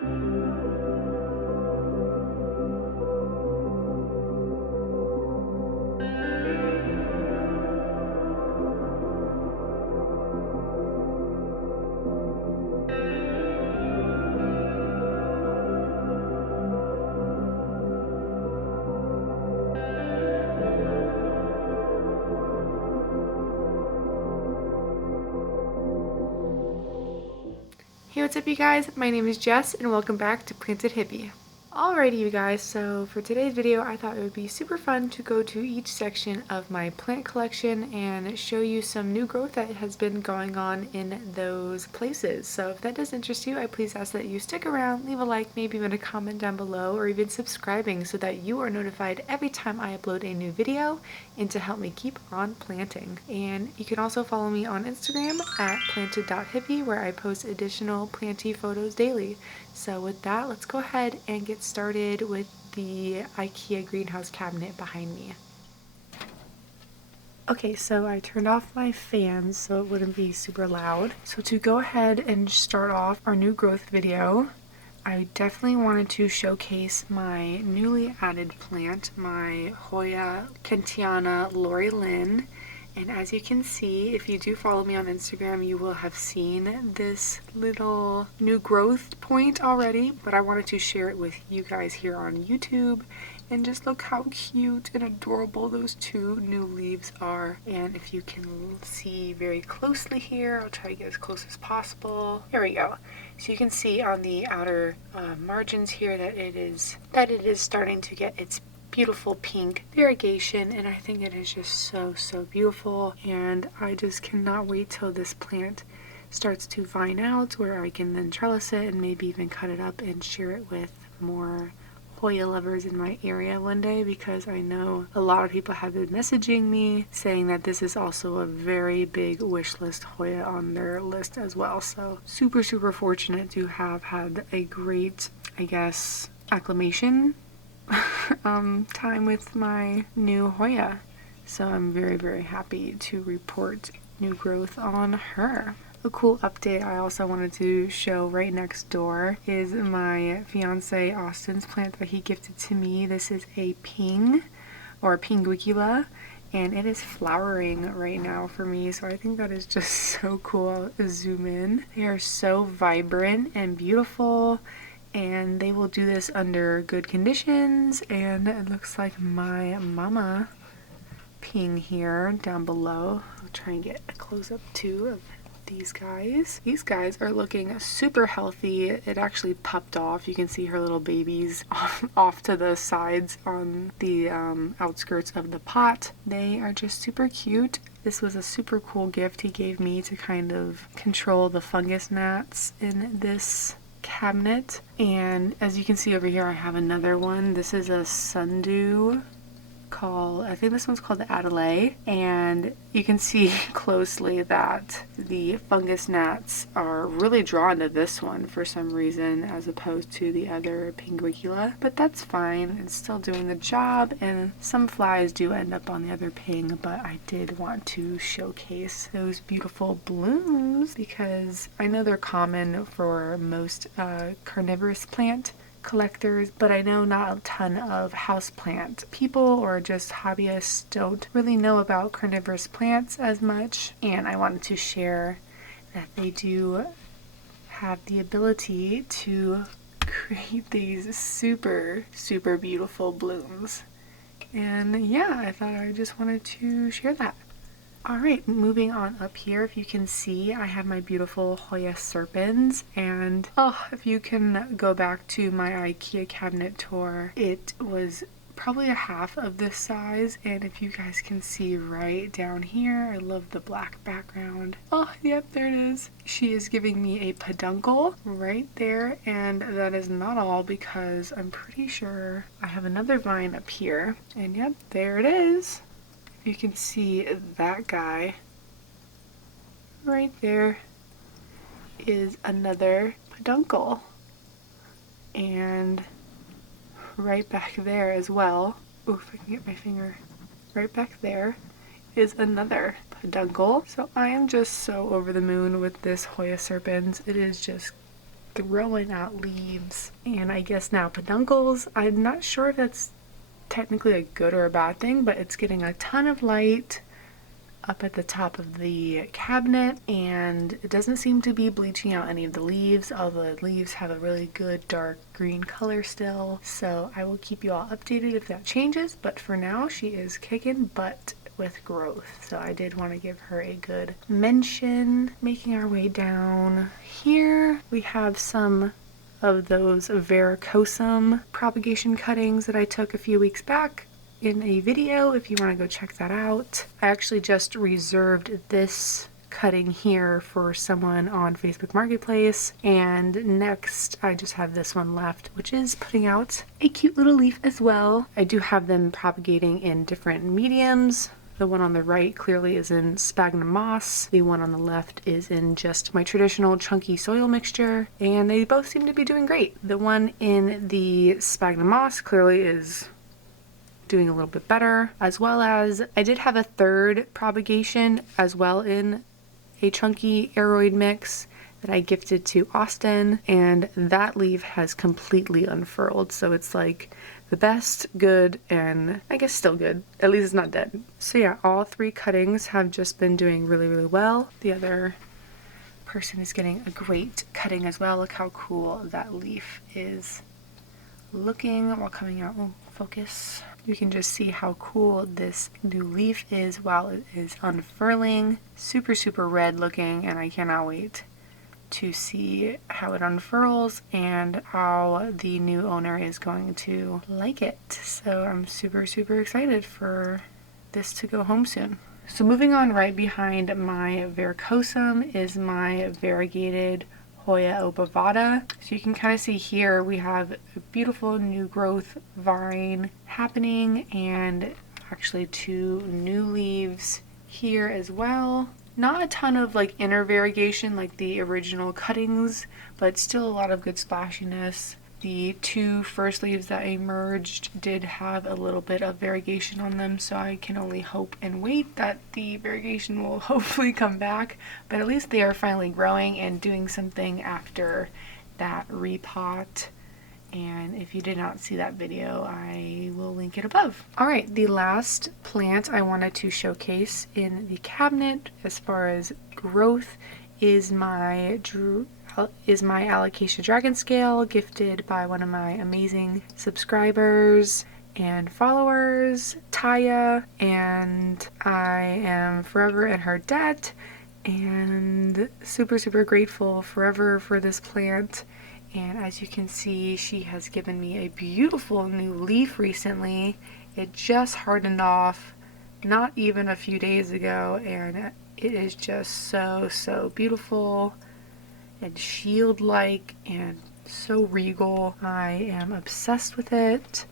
Hey, what's up you guys? My name is Jess and welcome back to Planted Hippie. Alrighty you guys, so for today's video I thought it would be super fun to go to each section of my plant collection and show you some new growth that has been going on in those places. So if that does interest you, I please ask that you stick around, leave a like, maybe even a comment down below, or even subscribing so that you are notified every time I upload a new video and to help me keep on planting. And you can also follow me on Instagram at planted.hippie where I post additional planty photos daily. So with that, let's go ahead and get started with the IKEA greenhouse cabinet behind me. Okay, so I turned off my fans so it wouldn't be super loud. So to go ahead and start off our new growth video, I definitely wanted to showcase my newly added plant, my Hoya Kentiana Lori Lynn. And as you can see, if you do follow me on Instagram, you will have seen this little new growth point already, but I wanted to share it with you guys here on YouTube. And just look how cute and adorable those two new leaves are. And if you can see very closely here, I'll try to get as close as possible. There we go. So you can see on the outer margins here that it is starting to get its beautiful pink variegation, and I think it is just so beautiful, and I just cannot wait till this plant starts to vine out where I can then trellis it and maybe even cut it up and share it with more Hoya lovers in my area one day, because I know a lot of people have been messaging me saying that this is also a very big wish list Hoya on their list as well. So super fortunate to have had a great, I guess, acclimation time with my new Hoya. So I'm very happy to report new growth on her. A cool update I also wanted to show right next door is my fiance Austin's plant that he gifted to me. This is a ping or pinguicula, and it is flowering right now for me, so I think that is just so cool. I'll zoom in. They are so vibrant and beautiful, and they will do this under good conditions. And it looks like my mama ping here down below. I'll try and get a close-up too of these guys. These guys are looking super healthy. It actually popped off. You can see her little babies off to the sides on the outskirts of the pot. They are just super cute. This was a super cool gift he gave me to kind of control the fungus gnats in this cabinet. And as you can see over here, I have another one. This is a sundew called, I think this one's called the Adelaide, and you can see closely that the fungus gnats are really drawn to this one for some reason as opposed to the other pinguicula, but that's fine. It's still doing the job, and some flies do end up on the other ping, but I did want to showcase those beautiful blooms because I know they're common for most carnivorous plant collectors, but I know not a ton of houseplant people or just hobbyists don't really know about carnivorous plants as much, and I wanted to share that they do have the ability to create these super beautiful blooms. And yeah, I thought I just wanted to share that. Alright, moving on up here, if you can see, I have my beautiful Hoya serpens, and if you can go back to my IKEA cabinet tour, it was probably a half of this size, and if you guys can see right down here, I love the black background. Oh, yep, there it is. She is giving me a peduncle right there, and that is not all because I'm pretty sure I have another vine up here, and yep, there it is. You can see that guy right there is another peduncle, and right back there as well, if I can get my finger, right back there is another peduncle. So I am just so over the moon with this Hoya serpens. It is just throwing out leaves. And I guess now peduncles, I'm not sure if that's technically a good or a bad thing, but it's getting a ton of light up at the top of the cabinet, and it doesn't seem to be bleaching out any of the leaves. All the leaves have a really good dark green color still, so I will keep you all updated if that changes, but for now she is kicking butt with growth, so I did want to give her a good mention. Making our way down here, we have some of those varicosum propagation cuttings that I took a few weeks back in a video if you want to go check that out. I actually just reserved this cutting here for someone on Facebook Marketplace, and next I just have this one left, which is putting out a cute little leaf as well. I do have them propagating in different mediums. The one on the right clearly is in sphagnum moss. The one on the left is in just my traditional chunky soil mixture, and they both seem to be doing great. The one in the sphagnum moss clearly is doing a little bit better, as well as I did have a third propagation as well in a chunky aroid mix that I gifted to Austin, and that leaf has completely unfurled, so it's like the best, good, and I guess still good. At least it's not dead. So yeah, all three cuttings have just been doing really, really well. The other person is getting a great cutting as well. Look how cool that leaf is looking while coming out. Oh, focus. You can just see how cool this new leaf is while it is unfurling. Super, super red looking, and I cannot wait to see how it unfurls and how the new owner is going to like it. So I'm super, super excited for this to go home soon. So moving on, right behind my varicosum is my variegated Hoya obovata. So you can kind of see here we have a beautiful new growth vine happening, and actually 2 new leaves here as well. Not a ton of like inner variegation like the original cuttings, but still a lot of good splashiness. The 2 first leaves that emerged did have a little bit of variegation on them, so I can only hope and wait that the variegation will hopefully come back, but at least they are finally growing and doing something after that repot. And if you did not see that video, I will link it above. Alright, the last plant I wanted to showcase in the cabinet as far as growth is my Alocasia Dragon Scale, gifted by one of my amazing subscribers and followers, Taya, and I am forever in her debt and super, super grateful forever for this plant. And as you can see, she has given me a beautiful new leaf recently. It just hardened off not even a few days ago, and it is just so, so beautiful and shield-like and so regal. I am obsessed with it.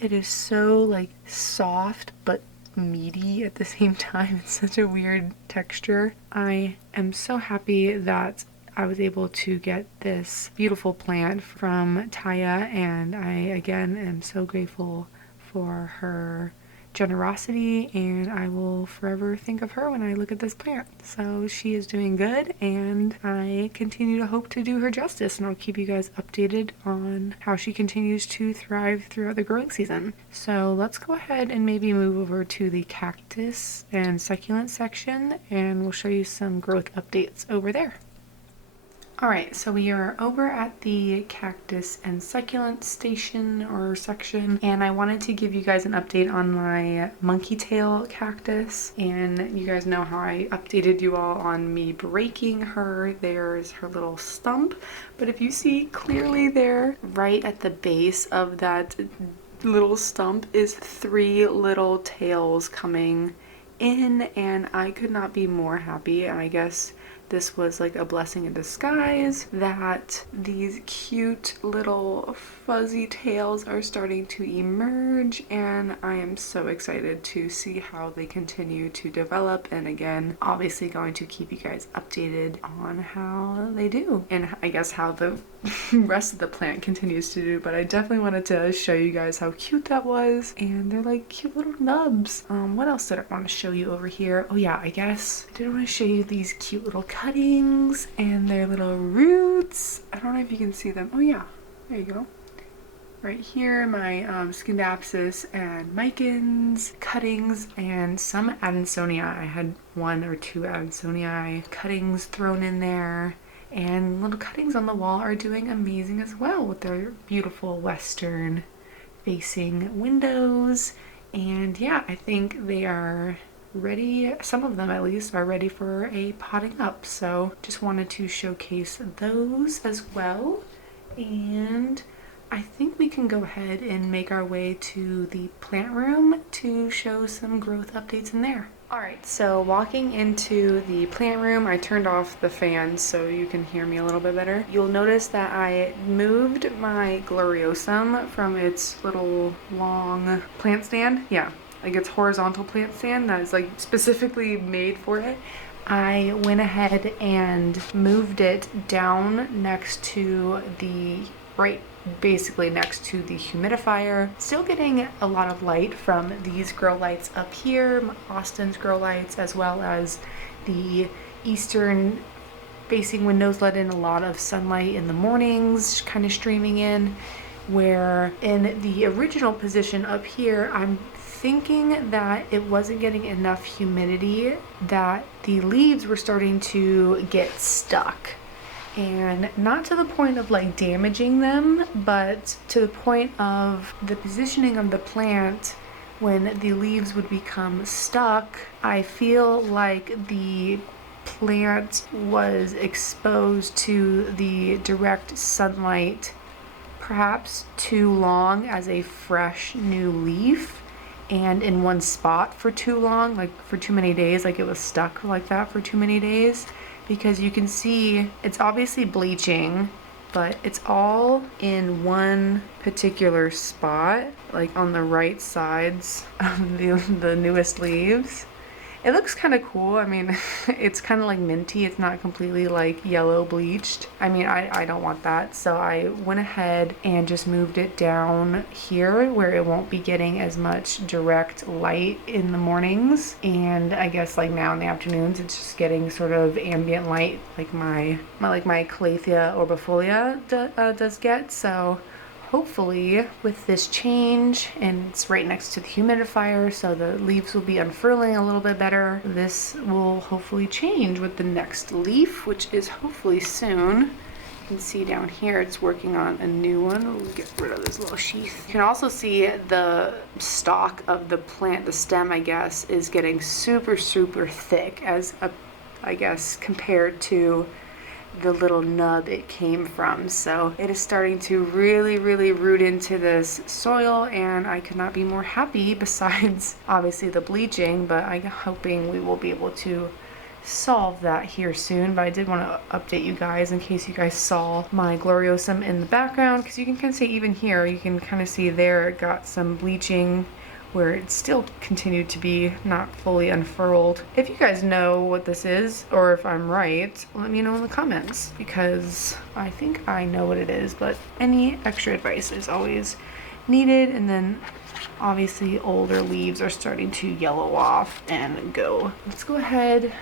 It is so like soft but meaty at the same time. It's such a weird texture. I am so happy that I was able to get this beautiful plant from Taya, and I again am so grateful for her generosity, and I will forever think of her when I look at this plant. So she is doing good, and I continue to hope to do her justice, and I'll keep you guys updated on how she continues to thrive throughout the growing season. So let's go ahead and maybe move over to the cactus and succulent section, and we'll show you some growth updates over there. Alright, so we are over at the cactus and succulent station or section, and I wanted to give you guys an update on my monkey tail cactus. And you guys know how I updated you all on me breaking her. There's her little stump, but if you see clearly there, right at the base of that little stump is 3 little tails coming in, and I could not be more happy. And I guess this was like a blessing in disguise that these cute little fuzzy tails are starting to emerge, and I am so excited to see how they continue to develop, and again obviously going to keep you guys updated on how they do and I guess how the rest of the plant continues to do, but I definitely wanted to show you guys how cute that was. And they're like cute little nubs. What else did I want to show you over here? Oh yeah, I guess I did want to show you these cute little cuttings and their little roots. I don't know if you can see them. Oh yeah, there you go. Right here, my Scindapsus and Micans cuttings and some Adansonii. I had 1 or 2 Adansonii cuttings thrown in there. And little cuttings on the wall are doing amazing as well with their beautiful western facing windows. And yeah, I think they are ready, some of them at least, are ready for a potting up. So just wanted to showcase those as well. And I think we can go ahead and make our way to the plant room to show some growth updates in there. Alright, so walking into the plant room, I turned off the fan so you can hear me a little bit better. You'll notice that I moved my Gloriosum from its little long plant stand. Yeah, like its horizontal plant stand that is like specifically made for it. I went ahead and moved it down next to the basically next to the humidifier. Still getting a lot of light from these grow lights up here, Austin's grow lights, as well as the eastern facing windows let in a lot of sunlight in the mornings, kind of streaming in, where in the original position up here, I'm thinking that it wasn't getting enough humidity, that the leaves were starting to get stuck. And not to the point of like damaging them, but to the point of the positioning of the plant when the leaves would become stuck. I feel like the plant was exposed to the direct sunlight perhaps too long as a fresh new leaf, and in one spot for too long, like for too many days, like it was stuck like that for too many days. Because you can see it's obviously bleaching, but it's all in one particular spot, like on the right sides of the newest leaves. It looks kind of cool. I mean, it's kind of like minty. It's not completely like yellow bleached. I mean, I don't want that. So I went ahead and just moved it down here where it won't be getting as much direct light in the mornings. And I guess like now in the afternoons, it's just getting sort of ambient light like my Calathea orbifolia does get. So hopefully with this change, and it's right next to the humidifier, so the leaves will be unfurling a little bit better. This will hopefully change with the next leaf, which is hopefully soon. You can see down here it's working on a new one. We'll get rid of this little sheath. You can also see the stalk of the plant, the stem I guess, is getting super thick as I guess compared to the little nub it came from. So it is starting to really root into this soil, and I could not be more happy, besides obviously the bleaching, but I'm hoping we will be able to solve that here soon. But I did want to update you guys in case you guys saw my Gloriosum in the background, because you can kind of see even here, you can kind of see there it got some bleaching where it still continued to be not fully unfurled. If you guys know what this is, or if I'm right, let me know in the comments, because I think I know what it is, but any extra advice is always needed. And then obviously older leaves are starting to yellow off and go. Let's go ahead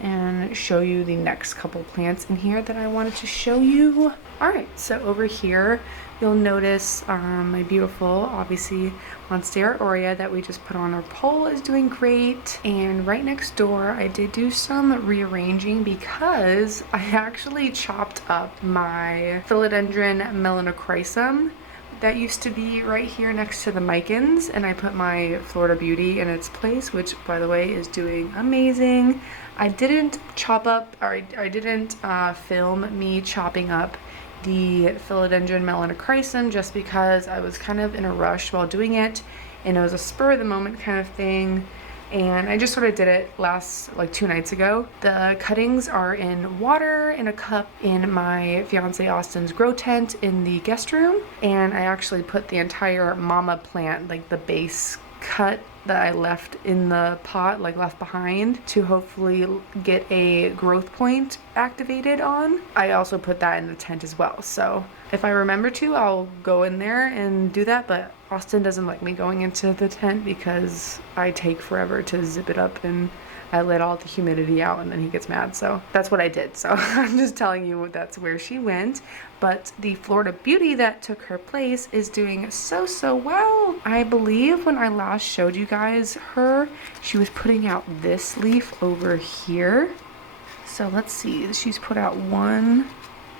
and show you the next couple plants in here that I wanted to show you. Alright, so over here you'll notice my beautiful, obviously, Monstera aurea that we just put on our pole is doing great. And right next door I did do some rearranging, because I actually chopped up my Philodendron melanochrysum that used to be right here next to the Micans, and I put my Florida Beauty in its place, which by the way is doing amazing. I didn't chop up, or I didn't film me chopping up the Philodendron melanochrysum, just because I was kind of in a rush while doing it, and it was a spur of the moment kind of thing, and I just sort of did it like 2 nights ago. The cuttings are in water in a cup in my fiance Austin's grow tent in the guest room, and I actually put the entire mama plant, like the base cut that I left in the pot, like left behind, to hopefully get a growth point activated on. I also put that in the tent as well. So if I remember to, I'll go in there and do that, but Austin doesn't like me going into the tent because I take forever to zip it up and I let all the humidity out and then he gets mad. So that's what I did. So I'm just telling you that's where she went. But the Florida Beauty that took her place is doing so well. I believe when I last showed you guys her, she was putting out this leaf over here. So let's see, she's put out 1,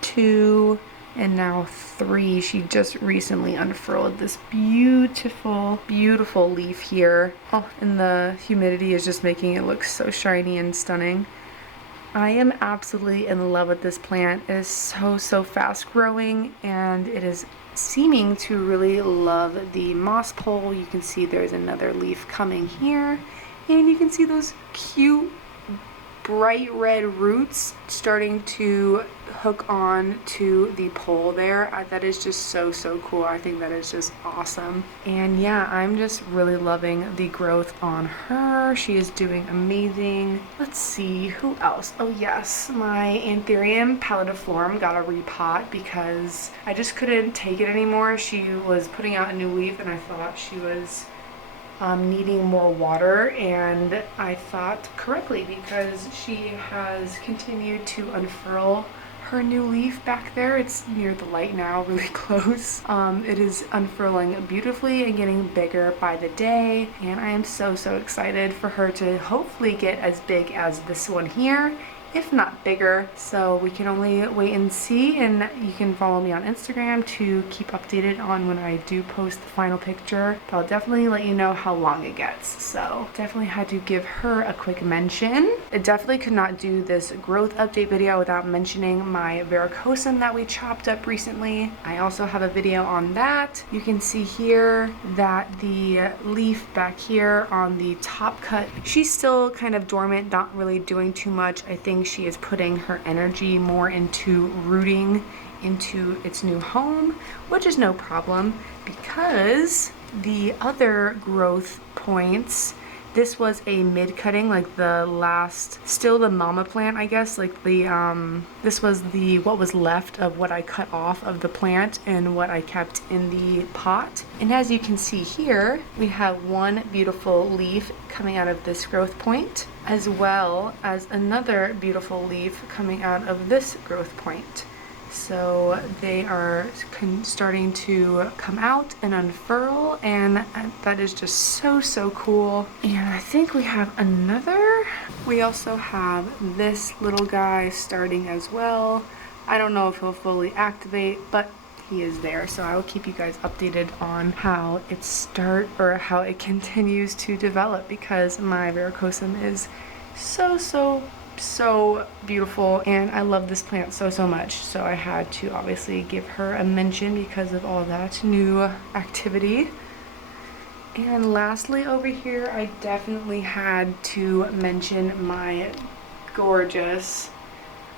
2, and now 3. She just recently unfurled this beautiful leaf here. Oh, and the humidity is just making it look so shiny and stunning. I am absolutely in love with this plant. It is so fast growing, and it is seeming to really love the moss pole. You can see there's another leaf coming here, and you can see those cute bright red roots starting to hook on to the pole there. That is just so cool. I think that is just awesome. And yeah, I'm just really loving the growth on her. She is doing amazing. Let's see, who else? Oh yes, my Anthurium pallidiflorum got a repot because I just couldn't take it anymore. She was putting out a new leaf and I thought she was needing more water, and I thought correctly because she has continued to unfurl her new leaf back there. It's near the light now, really close. It is unfurling beautifully and getting bigger by the day, and I am so excited for her to hopefully get as big as this one here, if not bigger. So we can only wait and see, and you can follow me on Instagram to keep updated on when I do post the final picture. But I'll definitely let you know how long it gets. So definitely had to give her a quick mention. I definitely could not do this growth update video without mentioning my varicosum that we chopped up recently. I also have a video on that. You can see here that the leaf back here on the top cut, she's still kind of dormant, not really doing too much. I think she is putting her energy more into rooting into its new home, which is no problem because the other growth points, this was a mid-cutting, like the last, still the mama plant, I guess, like the, this was the, what was left of what I cut off of the plant and what I kept in the pot. And as you can see here, we have one beautiful leaf coming out of this growth point, as well as another beautiful leaf coming out of this growth point. So they are starting to come out and unfurl, and that is just so cool. And I think we have another. We also have this little guy starting as well. I don't know if he'll fully activate, but he is there, so I will keep you guys updated on how how it continues to develop, because my varicosum is so beautiful, and I love this plant so much. So I had to obviously give her a mention because of all that new activity. And lastly over here, I definitely had to mention my gorgeous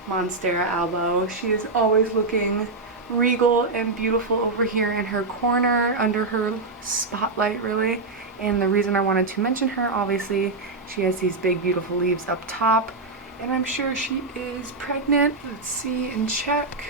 Monstera albo. She is always looking regal and beautiful over here in her corner under her spotlight, really. And the reason I wanted to mention her, obviously, she has these big beautiful leaves up top, and I'm sure she is pregnant. Let's see and check.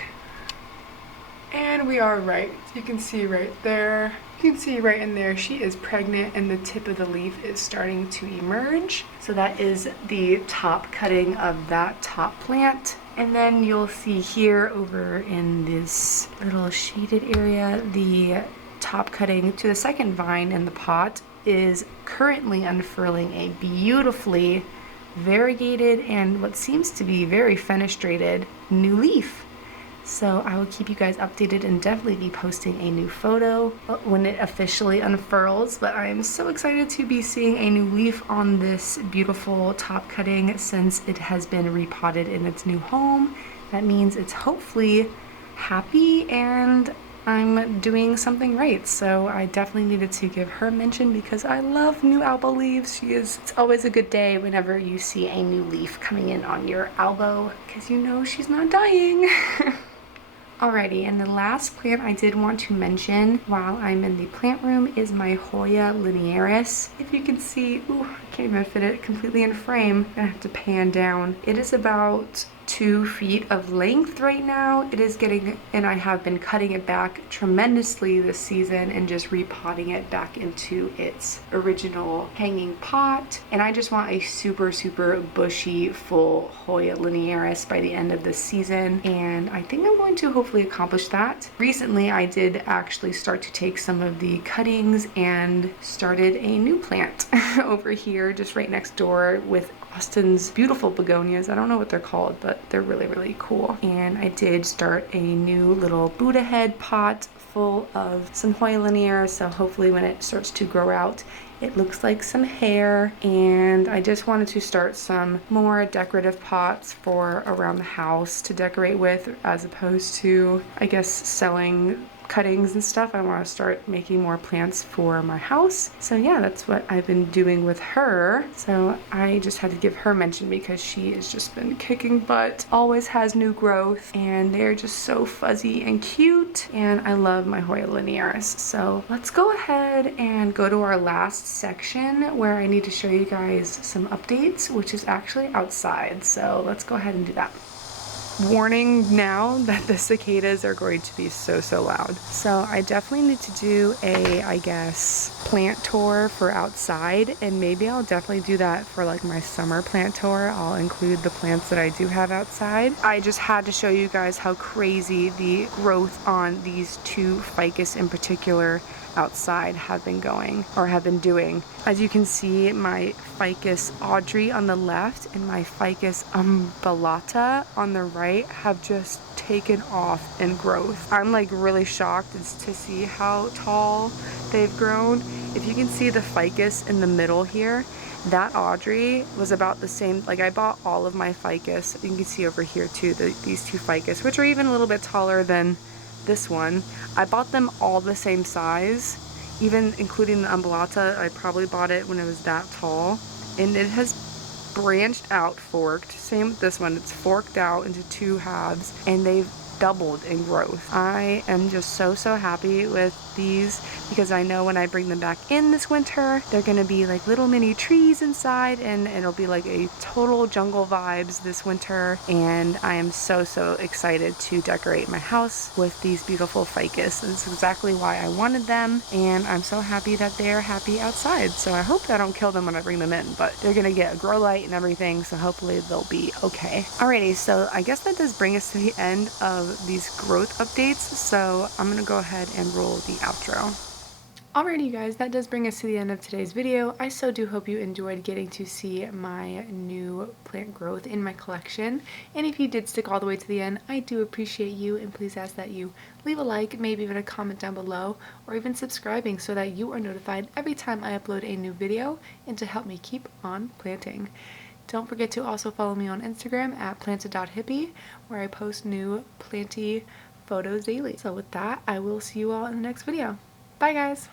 And we are right. You can see right there. You can see right in there she is pregnant, and the tip of the leaf is starting to emerge. So that is the top cutting of that top plant. And then you'll see here over in this little shaded area, the top cutting to the second vine in the pot is currently unfurling a beautifully variegated and what seems to be very fenestrated new leaf. So I will keep you guys updated and definitely be posting a new photo when it officially unfurls. But I am so excited to be seeing a new leaf on this beautiful top cutting since it has been repotted in its new home. That means it's hopefully happy and I'm doing something right. So I definitely needed to give her a mention because I love new albo leaves. It's always a good day whenever you see a new leaf coming in on your albo because you know she's not dying. Alrighty, and the last plant I did want to mention while I'm in the plant room is my Hoya linearis. If you can see, ooh, I can't even fit it completely in frame. I have to pan down. It is about 2 feet of length right now. It is getting, and I have been cutting it back tremendously this season and just repotting it back into its original hanging pot. And I just want a super, super bushy, full Hoya linearis by the end of the season. And I think I'm going to hopefully accomplish that. Recently, I did actually start to take some of the cuttings and started a new plant over here just right next door with Austin's beautiful begonias. I don't know what they're called, but they're really, really cool. And I did start a new little Buddha head pot full of some Hoya linearis, so hopefully when it starts to grow out, it looks like some hair. And I just wanted to start some more decorative pots for around the house to decorate with, as opposed to, I guess, selling cuttings and stuff. I want to start making more plants for my house. So yeah, that's what I've been doing with her. So I just had to give her mention because she has just been kicking butt, always has new growth, and they're just so fuzzy and cute. And I love my Hoya linearis. So let's go ahead and go to our last section where I need to show you guys some updates, which is actually outside. So let's go ahead and do that. Warning now that the cicadas are going to be so loud. So I definitely need to do a, I guess, plant tour for outside, and maybe I'll definitely do that for like my summer plant tour. I'll include the plants that I do have outside. I just had to show you guys how crazy the growth on these 2 ficus in particular outside have been going, or have been doing. As you can see, my ficus Audrey on the left and my ficus umbellata on the right have just taken off in growth. I'm like really shocked to see how tall they've grown. If you can see the ficus in the middle here, that Audrey was about the same. Like, I bought all of my ficus. You can see over here too, these 2 ficus, which are even a little bit taller than this one. I bought them all the same size, even including the umbellata. I probably bought it when it was that tall, and it has branched out, forked. Same with this one, it's forked out into 2 halves, and they've doubled in growth. I am just so happy with these because I know when I bring them back in this winter, they're gonna be like little mini trees inside, and it'll be like a total jungle vibes this winter. And I am so excited to decorate my house with these beautiful ficus. That's exactly why I wanted them, and I'm so happy that they're happy outside. So I hope I don't kill them when I bring them in, but they're gonna get a grow light and everything, so hopefully they'll be okay. Alrighty, so I guess that does bring us to the end of these growth updates, so I'm gonna go ahead and roll the outro. Alrighty you guys, that does bring us to the end of today's video. I so do hope you enjoyed getting to see my new plant growth in my collection. And if you did stick all the way to the end, I do appreciate you, and please ask that you leave a like, maybe even a comment down below, or even subscribing so that you are notified every time I upload a new video, and to help me keep on planting. Don't forget to also follow me on Instagram at planted.hippie, where I post new planty photos daily. So with that, I will see you all in the next video. Bye guys!